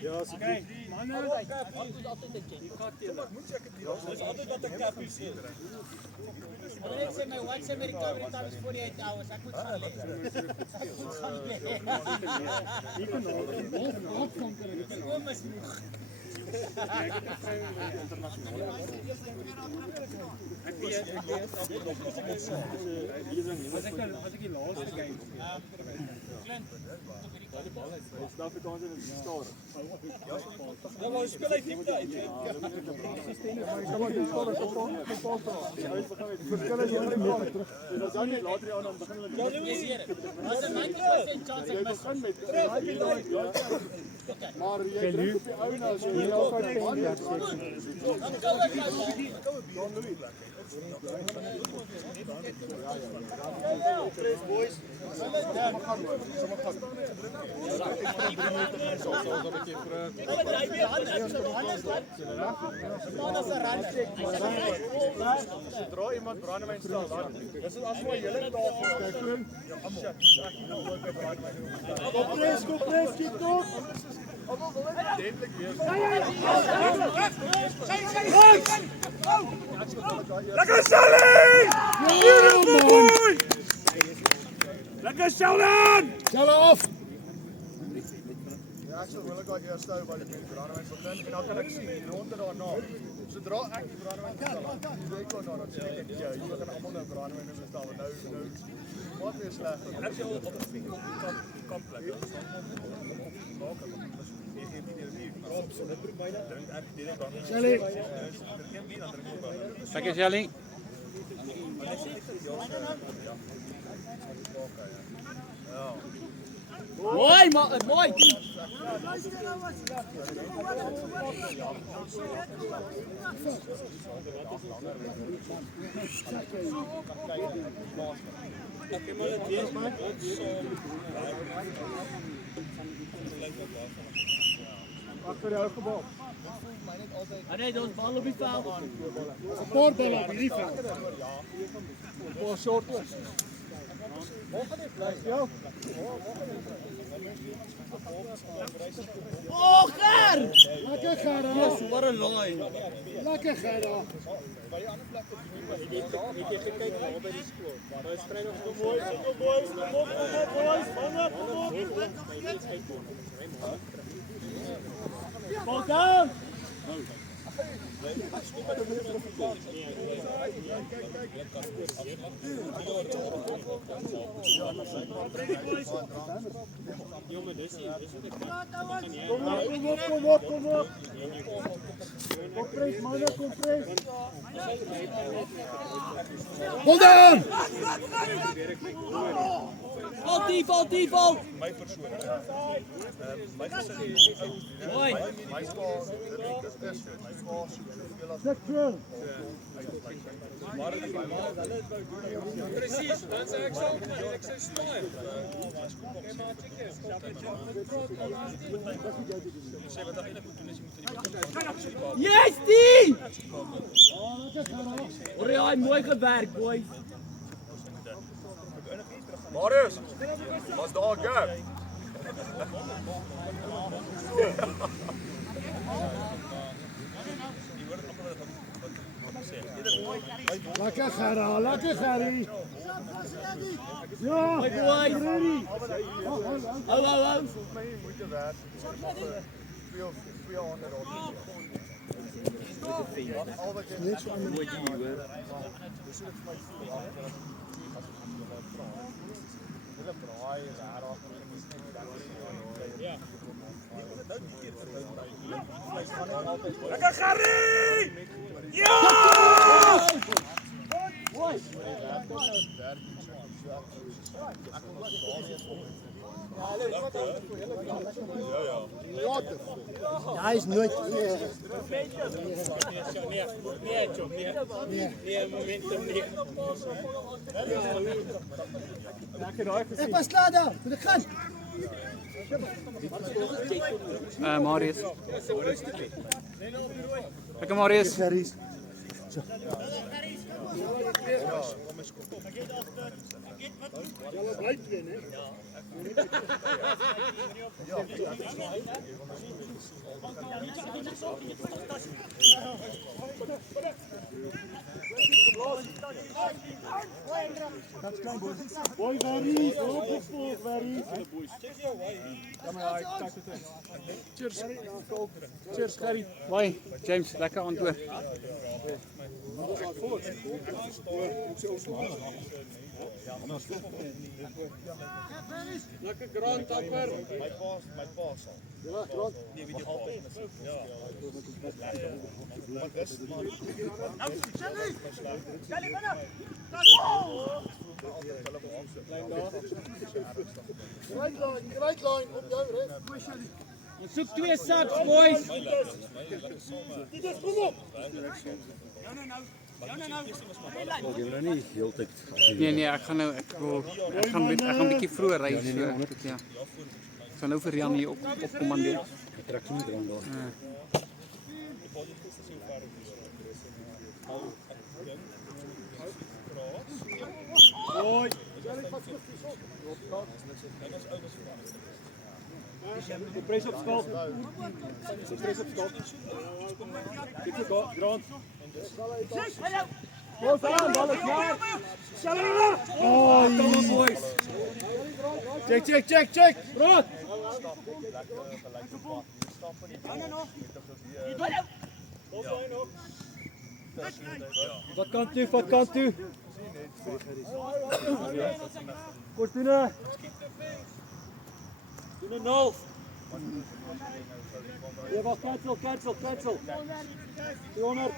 Ja, so Kijk, mannen. Altijd wat een kap is hier. Ik zeg my WhatsApp met die camera is voor die uitouers. Ek moet gaan lê. Ek moet gaan lê. Oom is moeg. Ek weet. As ek die laaste game. Suid-Afrikaans in die staar. Ja, maar speel hy diepte uit. Verskil is onder die meter terug. Dis dan net later aan dan begin hulle. Ja, Louis. As 'n 90% chance ek mis. Maar jy druk op die ou nou so jy al kan baan. Press boys. Sodra iemand brandewyn stel, dan dis as jy hele tafel kyk. Kom pres, kyk toe. Almal wil net deeglik wees. Lekker Sally! Beautiful boy! Lekker Sheldon! Sheldon af! Ja, ek sal wil ek al eers hou by die brandewyn begin en dan kan ek sien die ronde daarna. Sodra ek die brandewyn stel, jy kan nou dan sê ek jy gaan almal nou brandewyn bestel nou wat weer sleg. Ek sê al op die kampplek. Shelly. Lekker Shelly. Mooi man, mooi. Agter jou gebal. Nee, ons bal op die veld. 'n Paar balle op hierdie veld. 'n Paar shortless. Ja. Oh, Ger! Lekker Gerda. Yes, what a line. Lekker Gerda. By die ander plekke het jy gekyk na by die skool. Daar is vry nog so mooi. Boys, kom op, boys. Ball down. Kom op. Kompres, manne, kompres. Hold down! Val diep. My persoon. My gesin Mooi. my skool is my skool Seksueel. Presies, dan sê ek sal ek sê smile. Okay, maar check this. sê wat eintlik moet doen is jy moet Yes, die! Oor mooi gewerk, boys. Marius, was daar 'n gap? Lekker Gerda, lekker Gerrie. Ja, Mooi boys. ready. Hou. Moeite werd. Veel ander rond. Al wat jy Niks aan die Mooi die hoor. dis net vir my hulle braai daar af en mens net ja. Lekker Gerrie! Ja! Mooi. Ja, hy is nooit Ek was klaar daar, moet ek gaan? Marius. Lekker Marius. Gerries. Julle bly twee, né? Boy, Barry, op, Barry. Cheers. Cheers, Gary. Hoi, James, lekker antwoord. Lekker grand tapper. My pa sal. Ja, grond. Right line, op jou, reg. Ons soek 2 subs, boys. Kom op. Nee, ek gaan nou ek gaan 'n bietjie vroeër ry. Ja. Ek gaan nou vir Jan hier op kommandeer. Ek trek nie dran daar. Boy. Die pres op skaal. Die pres op skaal. Dit is grond. Los aan, bal is maar. Oh, come on boys. Check. Rot. Wat kan toe? Cortina. Doen 'n 0. Ja, wat cancel. 200.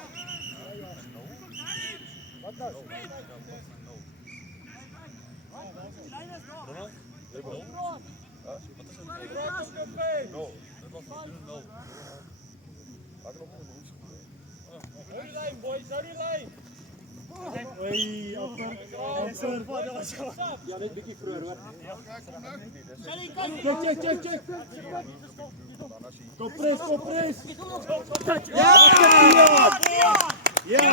Wat nou? Ja, net bietjie vroeër hoor. Check. Kompres. Ja.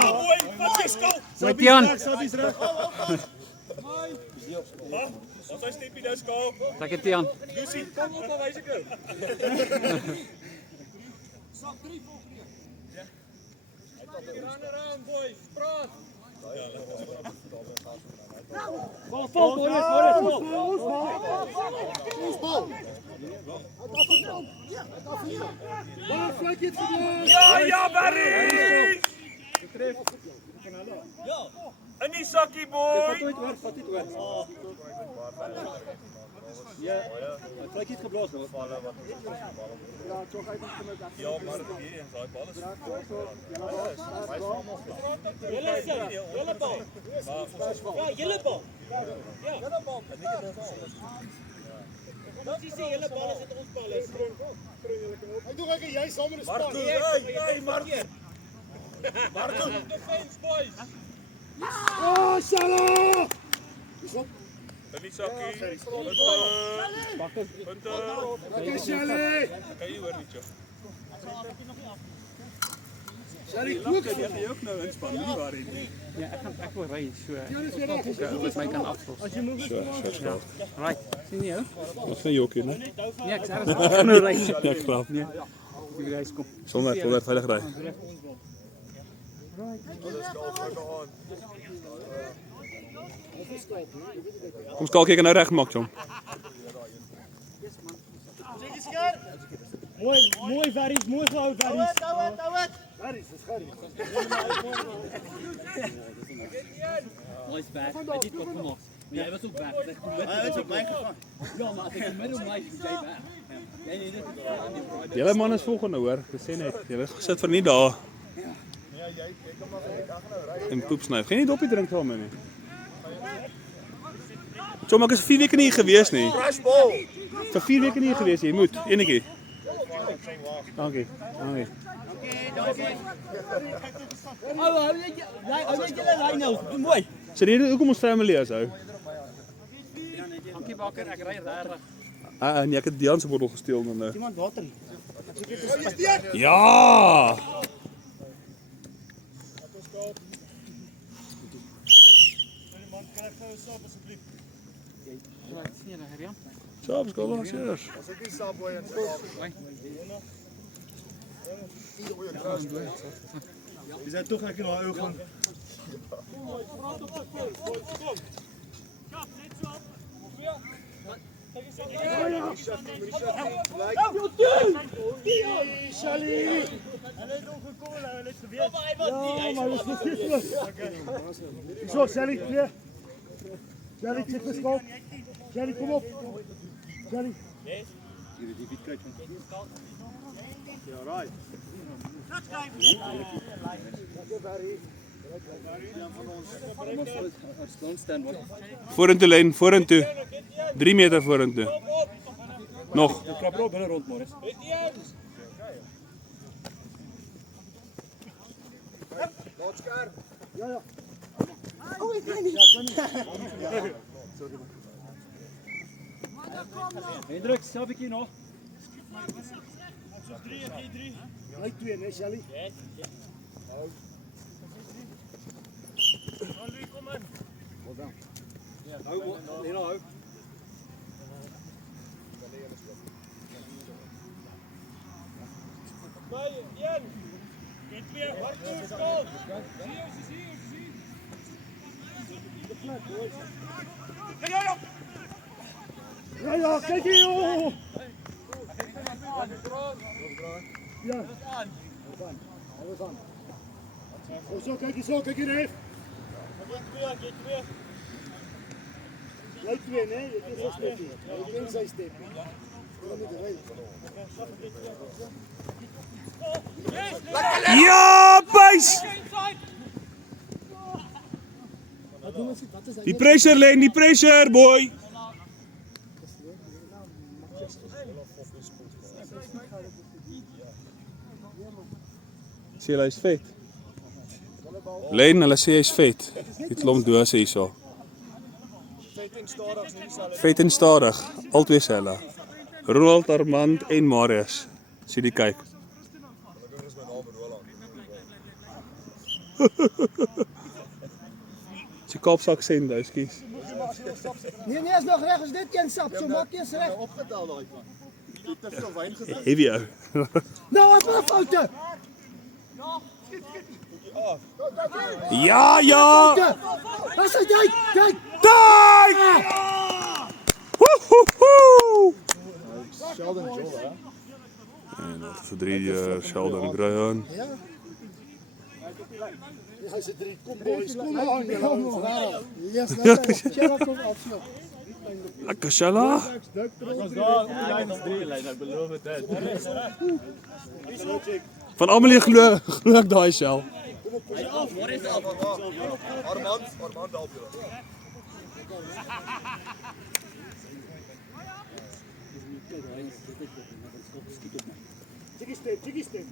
Met Jan. Sabbies reg. Wat is die nou skaap? Trek dit Jan. Lucy, kom op, wys ek jou. Run around, boys. Praat. Vol, Waar vlek dit gebeur? Ja, Barry. In die sakkie, boy. Vat dit oor. Ja, het vlek dit geblaas hoor. Ja, maar hier eens daai bal is. Julle bal. Ja, julle bal. Ja. Wat jy sê, julle bal is dit ons bal is. Ek dink ek jy saam met die span. Hey, Martin. Martin, defense boys. Oh, Salah! In die sakkie. Punte. Lekker Shelly. Kan jy hoor nie, joh. Shelly kook. Jy ook nou inspan, nie waar nie. Ja, ek wil ry so. Ek met my kan afval. As jy moet Right. Sien jy? Wat gaan jokkie, né? Nee, ek sê ek gaan nou ry. Ek grap. Nee. Die reis kom. Sonder veilig ry. Kom skaal kyk nou reg maak, jong. Mooi Varys, mooi gehou Varys. Hou het. Varys, dis gerry. Nice back. Hy het dit wat gemaak. Nee, hy was ook back. Hy het op my gegaan. Ja, maar ek het middel my jy back. Jy het dit. Julle man is volgende hoor. Ek sê net, julle gesit vir nie daar. Ja, jy kom maar ek gaan nou ry. En poep sny. Geen nie dopie drink daarmee nie. Chom, ek is 4 weke nie hier gewees nie. Fresh ball. Vir 4 weke nie hier gewees, jy moet enetjie. Dankie. Hou net julle lyn nou. Doen mooi. Sê die rede hoekom ons family is hou. Dankie Bakker, ek ry regtig. Nee, ek het Dian se bottel gesteel nou. Iemand water nie. Ja! sien julle, Rian? Saps kom ons hier. As ek nie Subway en Subway. Is hy toch lekker na ou gaan? Zo, Sally, weer. Sally, check the scope. Sally, kom op. Sally. Vorentoe lyn, vorentoe. 3 meter vorentoe. Nog. Krap op binne rond, Morris. Hendrik, stel 'n bietjie nog. Right 2, nee, Sally. Ja, kijk hier, joh. Ja. Alles aan. Oh, zo, kijk hier, Dave. Right 2, nee, je kunt zo steppen. Je kunt zo steppen. Ja, buis! Die pressure lyn, die pressure, boy. Sê hy is vet. Lyn, hulle sê hy's vet. Die klomp dose hierso. Vet en stadig, albei sê hulle. Ronald, Armand en Marius. Sien die kyk. Sy Kaapse aksent, ekskuus. Nee, is nog reg, is dit een sap, so maak jy reg. Opgetel daai man. Jy het te veel wyn gedrink. Heavy ou. Nou, wat 'n foute. Ja, ja. Dis dit, kyk. Daai! Woehoehoe! Sheldon Joel, hè? En dat vir 3 jaar Sheldon Graham. Hy sê 3 kom boys, kom aan. Yes, nou, kom af. Lekker Shella. Ons daar op die lyn op 3 lyn, ek beloof dit. Van almal hier glo ek daai Shell. Armand help julle. Chickie step.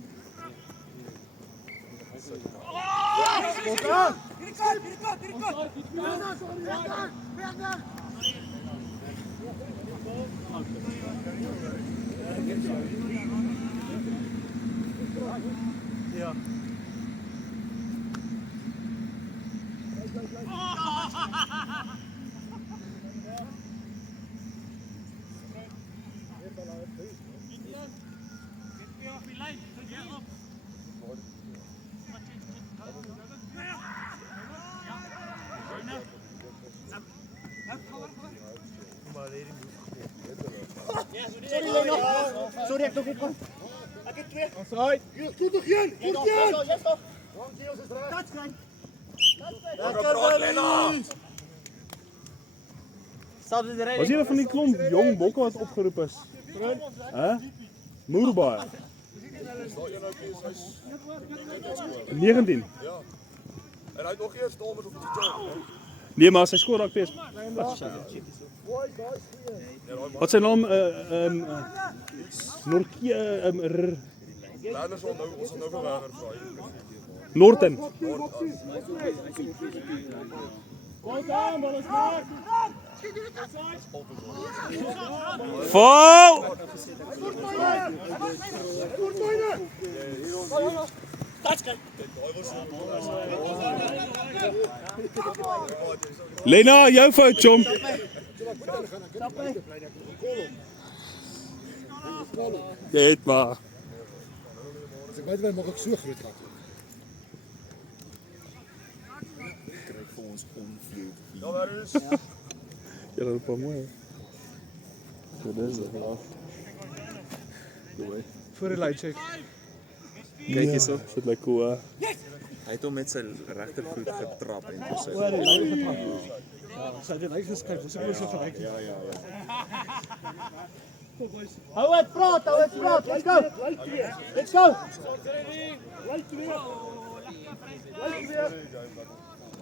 Sorry, ek nog nie kon. Ek het 2. Ons Hier, goed nog een. Goed een. Yes, toch? Touch klein. Was hier van die klomp jong bokke wat opgeroep is? Hæ? Moerbaai. 19. Ja. En hy het nog eers Thomas op die toon. Nee, maar sy skoor raak fees. Wat sy naam Norkie Leiners ons nou vir Werner vra. Norton. Vol! Lena, jou fout, chom. Jy het maar. As ek weet wat mag ek so groot raak. Ja, waar is? Jy loop pa mooi. Dit is het laag. Voor die light check. Kyk hierso, dit lyk cool. Hè? Hy het hom met sy regtervoet getrap en toe sy Oor die light getrap. Ja, sy het die light geskryf, ons het so gelyk. ja. Hou het praat, let's go. Let's go. Light weer.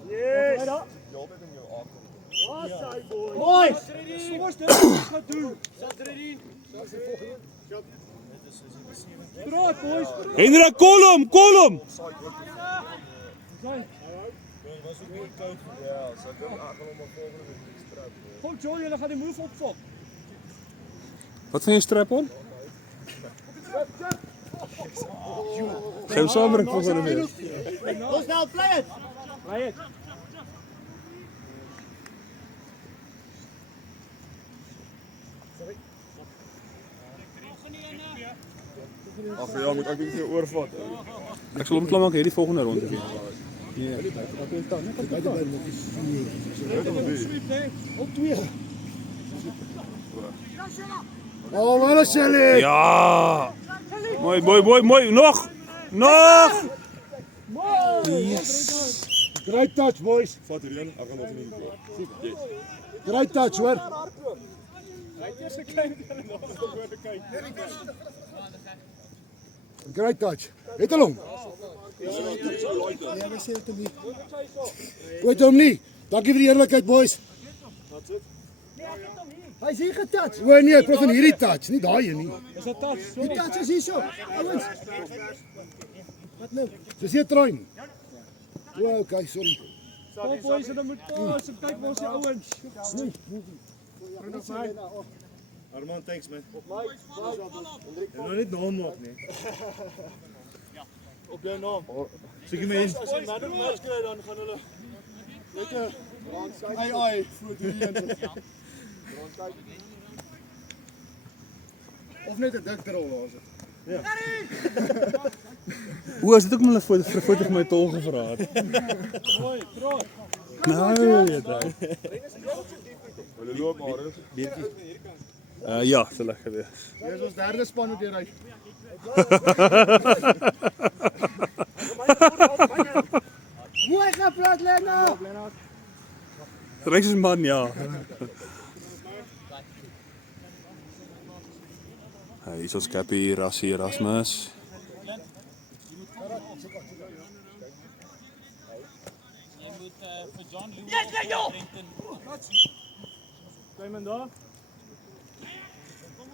Yes. Jy het in jou agter. Mooi. Soos dit gaan doen. Draai boys. Hendrik, kolom. Ja, so dit ek gaan hom op volgende week strap. Kom Joel, julle gaan die move opvat. Wat van jy strap-on? Geef hom saam met volgende week. Go snel, play it. Play it. Ag ja, moet ek net jou oorvat. Ek sal hom klaar maak hierdie volgende ronde weer. Op 2. Oh, wat is Shelly? Ja! Mooi. Nog! Great touch, boys. Vat hierheen, ek gaan nog nie. Great touch, hoor. Great touch. Het hulle hom? Ja, we sê dit hom nie. Ooit hom nie. Dankie vir die eerlikheid, boys. Hy is hier getouch. O nee, ek praat van hierdie touch, nie daai een nie. Is dit touch? Die touch is hier so. Ouens. Wat nou? Dis hier trein. O, okay, sorry. Kom boys, en dan moet pas, kyk waar ons die ouens. Armand, thanks man. Jy nou net naam maak nie. Op jou naam. Soek jy my in. As jy match kry dan gaan hulle weet jy ai foto hier. Of net 'n dik rol daar is dit. Ja. Hoe is dit ook met 'n foto vir my tol gevra het? Mooi, draai. Nou, jy daai. Hulle loop maar. Ja, sal ek gewees. Hier is ons derde span wat hier ry. Mooi gepraat, Lena. Regs is man, ja. Hier is ons Cappy, Rassie, Erasmus. Jy moet vir John Lewis Kry men daar. Kom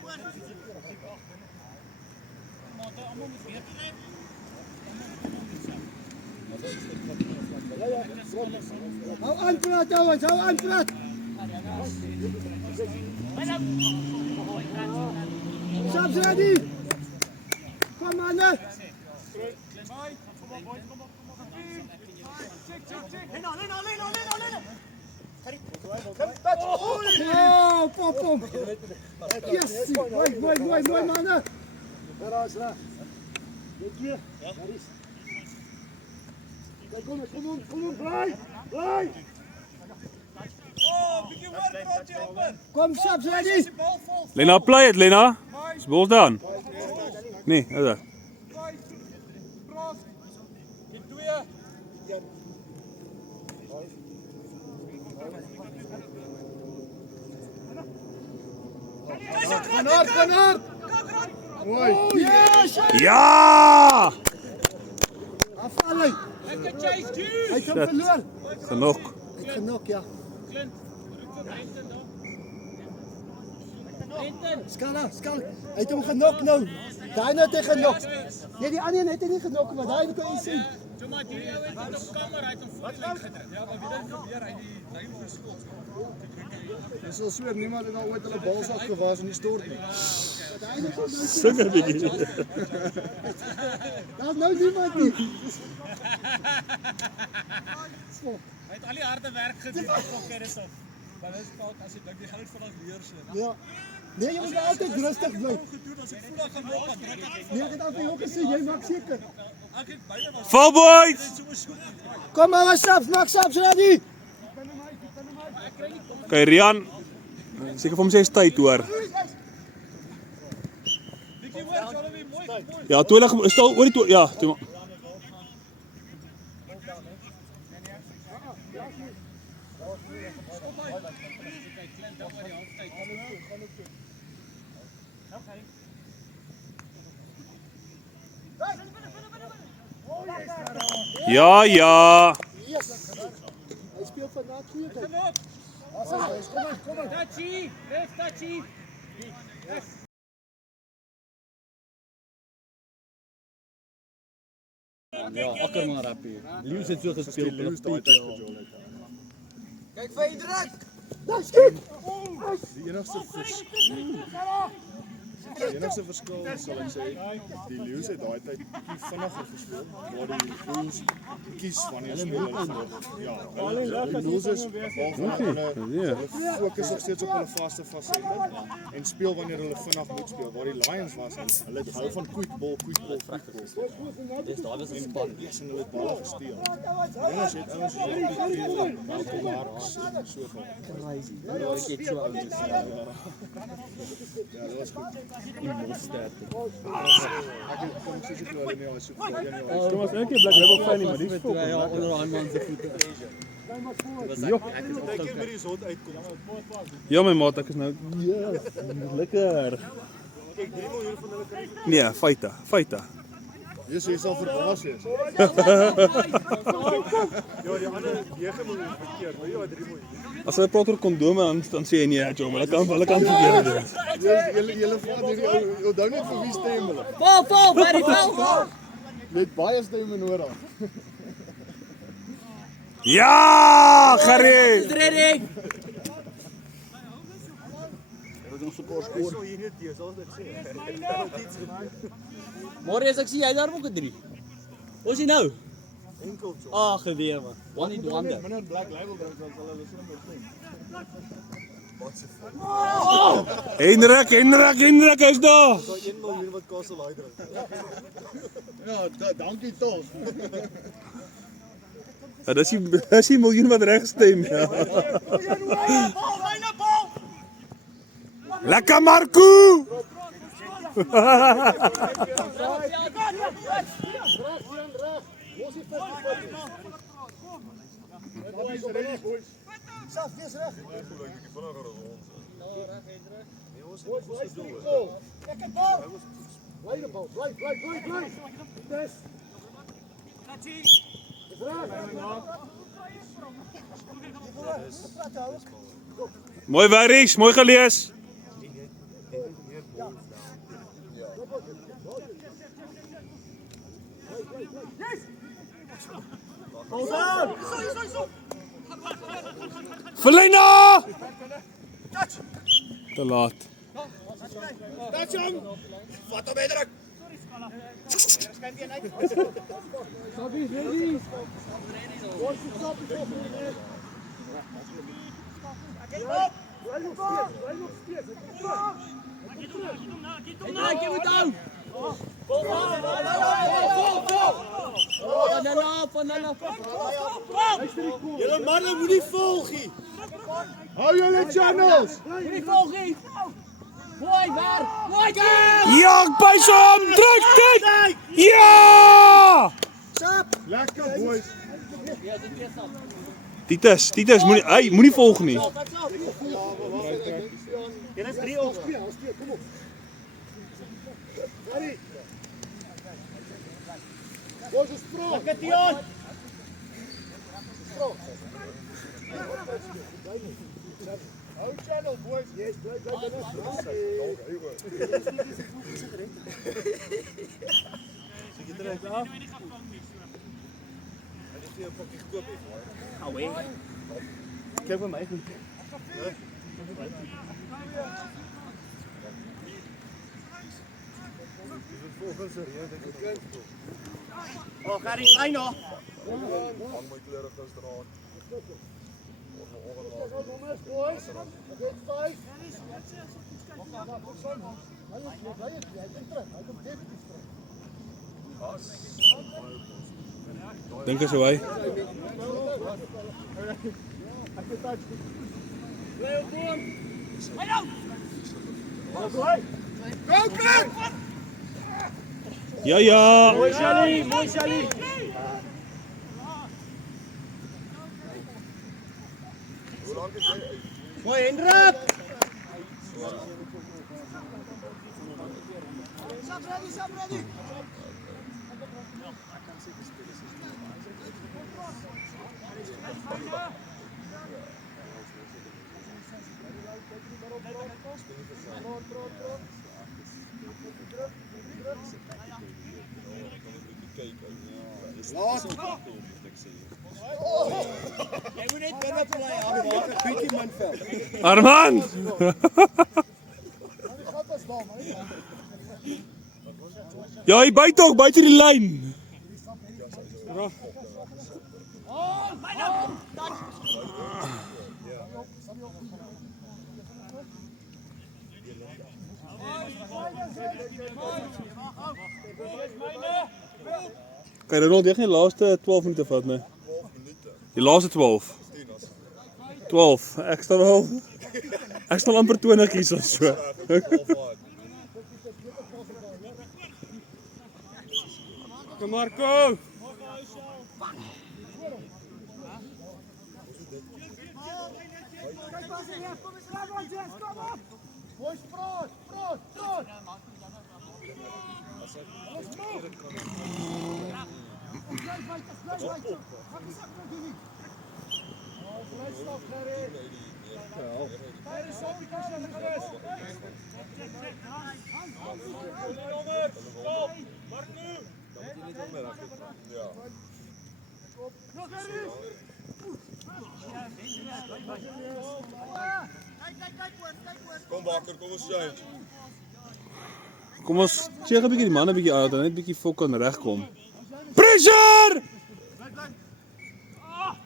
hoor. Maar dit almal moet weet. Hou aan praat, ouens, hou aan praat. Subs ready. Kom aan. Oh, pom. Yes, mooi, mannen. Daar is reg. Dit hier. Daar is. Kijk, kom op, bly. Kom, Subs ready. Lena, play it, Lena. Is ball done? Nee, is dat. Gaan hard. Mooi. Yes! Ja! Afval hy. Hy het hom verloor. Genoeg. Hy het genok, ja. Skala. Hy het hom genok nou. Daai nou het hy genok. Nee, die ander een het hy nie genok, maar daai wat hy sien. Toe maar die ou het op kamer uit 'n voetlik gedruk. Ja, maar wie dit gebeur uit die lyn verskot. Dis al sweer niemand het al ooit hulle bals afgewas in die stort nie. Sing 'n bietjie. Daar's nou niemand nie. Hy het al die harde werk gedoen om keer is op. Maar dat is fout als je denkt, die gaan het vanaf weer zo. Ja. Nee, jy moet altyd rustig bly. Gedoen als ik voel dat gaan lopen, druk het. Nee, ek het altyd ook gesê jy maak seker. Ek het byna was. Val boys! Kom maar, maak Saps ready. Okay, Rian. Seker vir hom sê is tyd hoor. Dikkie hoor, sal weer mooi. Ja, 20 stel oor die ja, toe. Ja, ja. Yes. Hy speel vandag goeie tyd. Kom maar. Touchy, ref touchy. Yes. Ja, akker maar rappie. Lewis het so gespeel. Kyk vir druk. Dis skiet. Die enigste verskil sal ek sê, die Leeu's het daai tyd bietjie vinniger gespeel, waar die Bulls kies wanneer speel hulle vinnig. Ja, die Bulls is waarvan hulle fokus nog steeds op hulle vaste fasette en speel wanneer hulle vinnig moet speel. Waar die Lions was, hulle hou van quick ball. Dis daar was 'n span. En hulle het balle gesteel. Ons het ouens soos Malcolm Marks en so van. Crazy. Ek het so oud is. Ja, dit was goed. Monster. Ek kom soos ek hulle nie al so goed nie. Dit was eintlik Black Label fan nie, maar die is Ja, onder daai man se voete. Ja my maat, ek is nou lekker. Nee, feite. Jy sal verbaas wees. Ja, die ander 9 miljoen verkeerd, weet jy wat 3 miljoen. As hulle praat oor kondome dan sê jy nee, Jom, hulle kan verkeerd doen. Julle vat hierdie ou, onthou net vir wie stem hulle. Val, by die vel. Net baie stemme nodig. Ja, Gerrie. Ready. Môre as ek sien jy daar ook 'n 3. Wat is hy nou? Ag, geweer man. One in wonder. Minder Black Label drink dan sal hulle slim moet sien. Hendrik is daar. Daai 1 miljoen wat Castle hy drink. Ja, dankie tog. Ja, dis die miljoen wat reg stem. Ja. Lekker Marco. Saps, wees reg. Lekker bal. Bly die bal. Bly. Dis. Mooi werk, mooi gelees. Verlena! Te laat. Vat hom druk. Julle manne moenie volg nie. Hou julle channels. Moenie volg nie. Mooi daar. Mooi daar. Ja, bys hom, druk dit. Ja! Lekker boys. Titus, moenie volg nie. Julle is 3 of 2, kom op. Ready. Ons is pro. Lekker Tion. Hou channel boys. Yes, bly binne. Kyk vir my. Oh, Gary, hy nog. Aan my klere gister aan. boys. Get 5. Dink eens hoe hy. Ja, ja. Mooi Sally, mooi Sally. Mooi Hendrik. Jy moet net binne bly aan waar 'n bietjie min vel. Armand! Ja, hy byt ook, buite die lyn. Kijk, Ronald, jy het nie die laaste 12 minute vat, nee. Die laaste 12. 12. Ek staan amper 20 kies of so. Kom Marco. Boys, praat. Kom Bakker, kom ons sien. Kom ons check 'n bietjie die manne bietjie uit, dan net bietjie fok kan regkom. Pressure!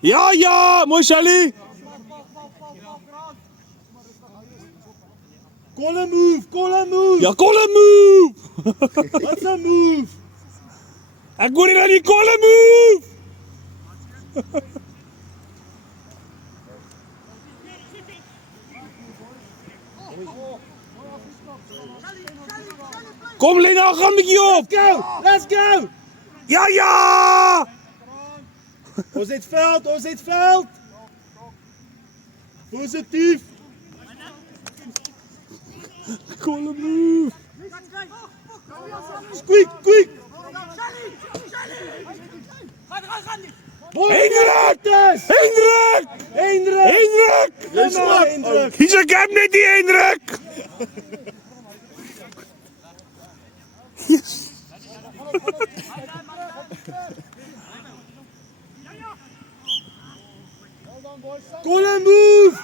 Ja, ja, mooi Sally. Call a move. Ja, call a move. What's a move? Ek hoor nie die call a move. Kom Lena, gaan 'n bietjie op. Let's go. Ja, ja. Ons het veld. Positief. Call a move. Quick. Hendrik! Hier's 'n gap net die Hendrik. Yes. Call a move.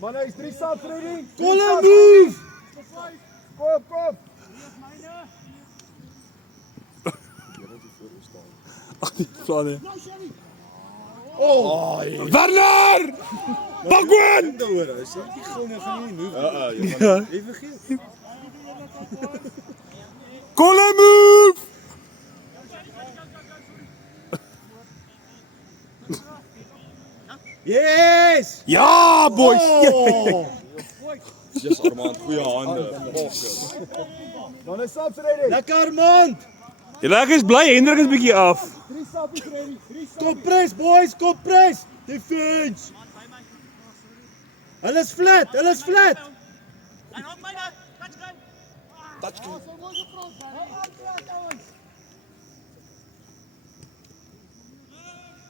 Man, hy's 3 subs ready. Call a move. Kom. Ag, die planne. Oh, Werner! Bakwan! Call a move! Yes. Ja, boys! Yes, Armand, goeie hande. Man, hy's subs ready. Lekker Armand. Julle is bly, Hendrik is bietjie af. 3 subs ready. Kom press boys, kom press. Defense. Hulle is flat.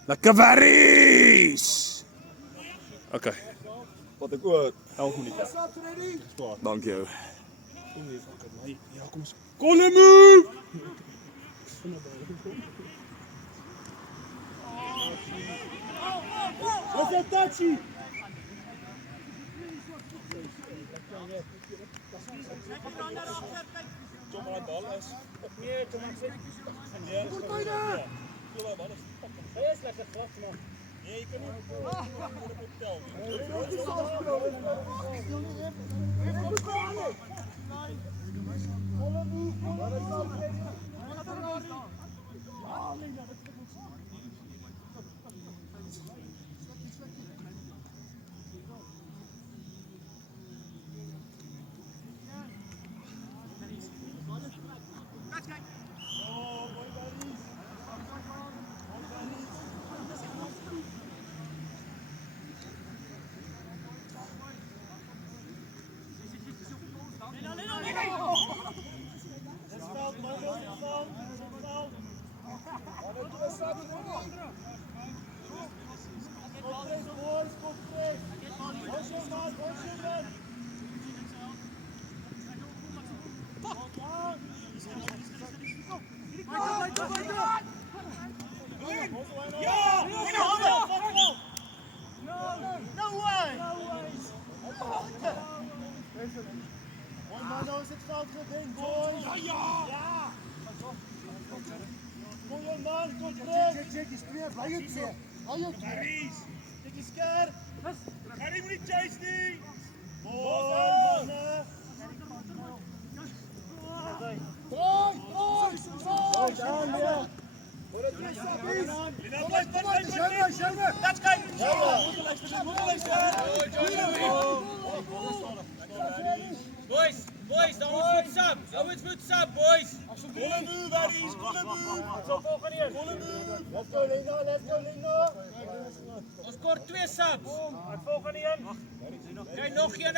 Lekker berries! Okay, Wat ek hoor. 11 minute. Subs ready. Dankie jou. Call a move. What's that touchy? Boys, dan moet voet sap, boys. Ons kort 2 saps. Kijk, nog een.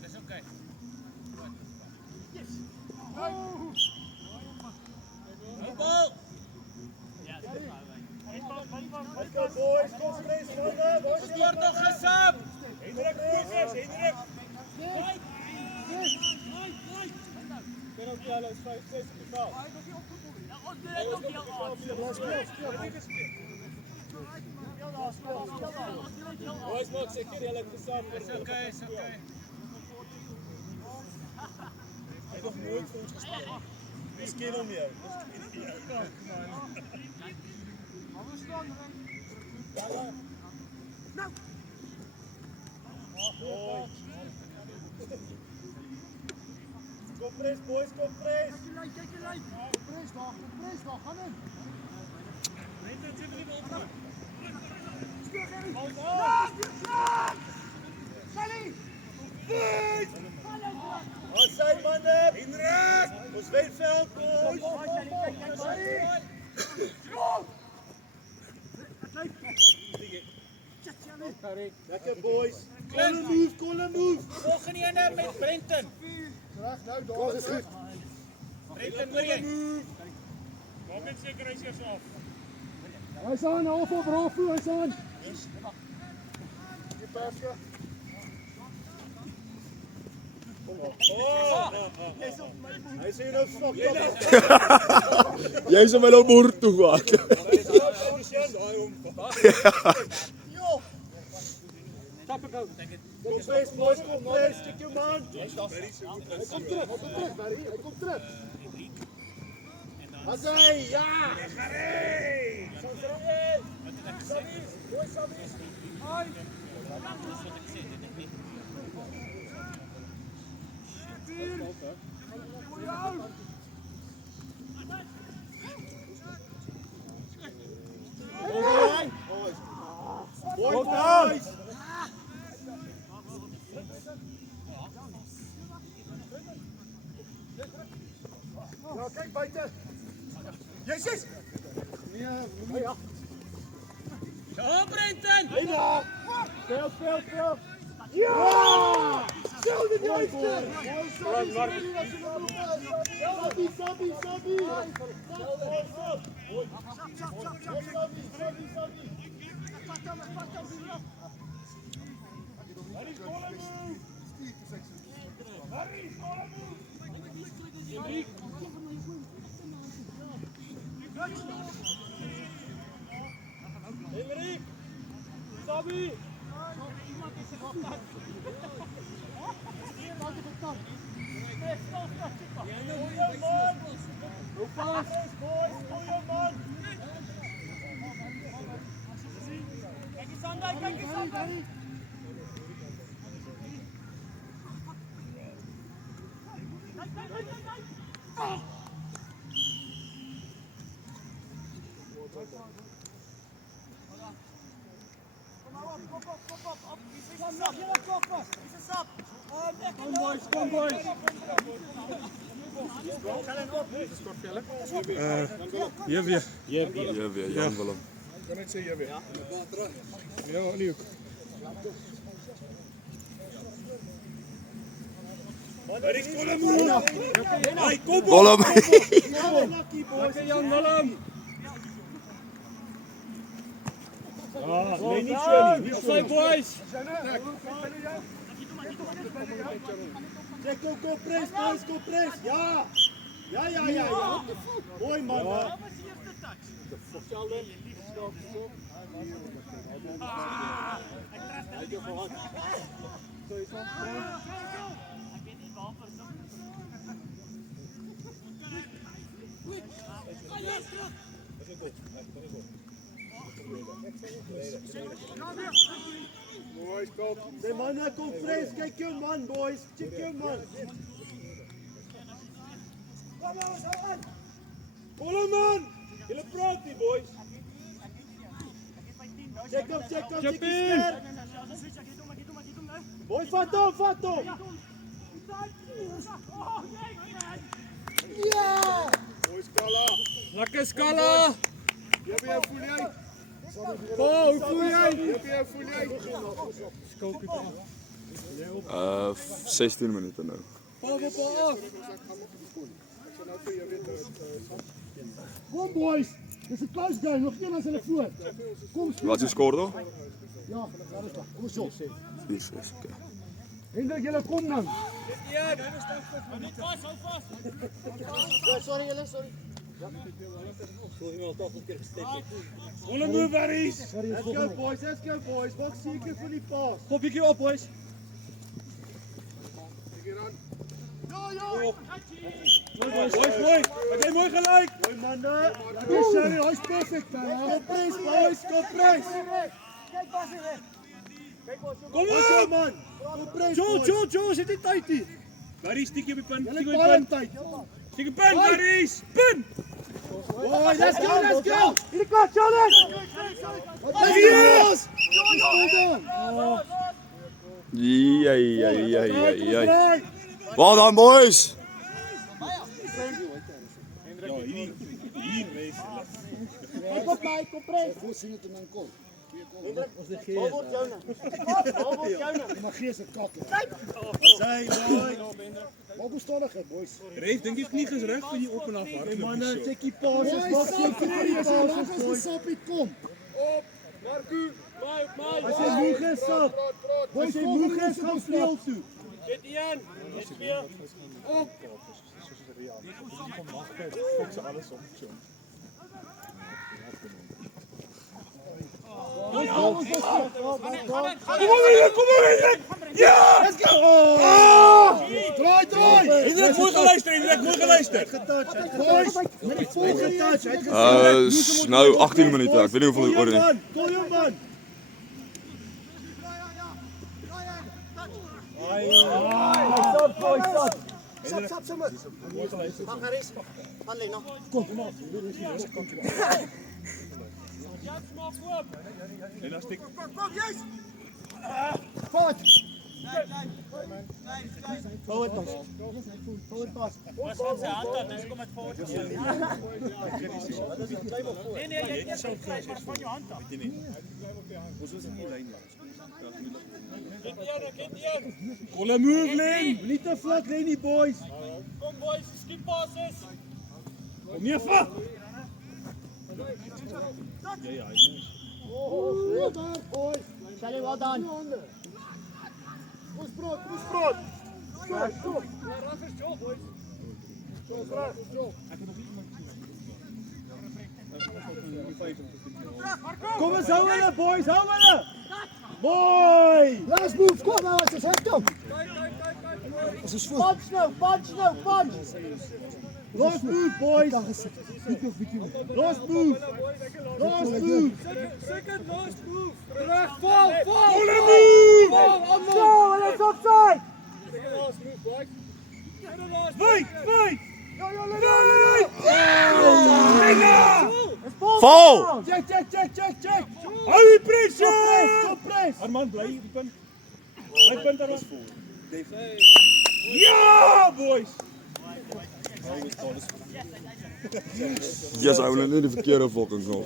Dis oké. Bal. Ons kort nog gesap. Boys, maak seker julle het gesam. Dis oké, is oké. Hy het nog nooit vir ons gestaan. Dis ken hom jou. Kom pres, boys, kom pres. Pres daar, gaan in. Ons sy manne, Henrik. Ons Wendveld, boys. Lekker boys. Call a move. Volgende ene met Brenton. Reg nou daar is goed. Brenton, hoor jy? Maak net seker hy's eers af. Hy's aan, half op Rafu, hy's aan. Die perske. Hy sê nou stop. Jy is my nou boer toe maak. Kom pres, boys, kom pres. Check jou man. Hy kom terug, Barry, hy kom terug. Asai, ja. Boys. Ja, kyk buite. Jesus. Ja, Brenton. Speel. Ja! Stel dit juiste. Sabie. Henrik! Sabie! Ja, nou, man! Hier weer. Jan Willem. Kan net sê jy weet. Ja, nie ook. Willem. Lekker Jan Willem. Nee, niet zo niet. Niet zo boys. Zeg, go press, boys, go press. Ja. Ja. Mooi man. Mooi skop. De mannen, kom press. Kijk je man, boys. Check je man. Kom man. Jullie praat die boys. Check hem, check hem. Boys, vat hem. Mooi skala. Lekker Skala. Jy voel jy? Hoe voel jy? Jy voel jy? 16 minute nou. Kom boys, dis 'n close game, nog een as hulle voor. Kom speel. Wat is die score dan? Ja, daar is daar. Kom so. 4-6. Okay. Hendrik, julle kom dan. Sorry, jullie, sorry. Volle move Barry's. Let's go boys. Wacht zeker voor die paas. Kopje op boys. Mooi. Oké, mooi gelijk. Mooi mannen. Dis Sherry, hy's perfect man. Go press, boys, go press. Kom Go op. man. Go press, boys. Joe, zit in tijd hier. Barry's, stikje op je punt. Julle baie in tyd. Stik op punt, Barry's. Punt. Boys, let's go. Hierdie kant, Charles. Yes! Ja. Well done, boys. Ja, hier wees. Kom press. Hoe sien dit dan kom? Maar gee se kak. Say, boy. Wat bestandigheid, boys. Reef, dink jy knie is reg vir die op en af hardloop? Mannen, check die passes. Boys, Wacht stop zeker voor die hier. passes, Laat ons die boys. sappie kom. Als je moe is, stop. Als je moe is, gaan snel toe. Kom maar, Hendrik! Ja! Let's go! Draai. Hendrik, mooi geluisterd. Boys, met die volgende touch. Nou 18 minuten. Ik weet niet hoeveel uur er Gooi hem man. Stap sommer. Vat. Forward pass. Forward pass. Volle move, Len. Niet te vlak, Lenny boys. Kom boys, skip passes. Kom meer vat. Goed daar, boys. Sally, well done. Kom sproot. Stop. Kom eens, hou hulle boys, hou hulle. Mooi. Last move, kom nou, as ons kom. As ons voet. Punch nou. Last move, boys. Last move. Last move. Second last move. Terug, val. Volle move. Allemaal. Let's offside. Second last move, boys. Second last Wait. Wait. Val! Check. Hou die pressure. Stop press. Armand, bly die punt. Bly punt daar. Ja, boys. Yes, hy wil nou die verkeerde fucking goal.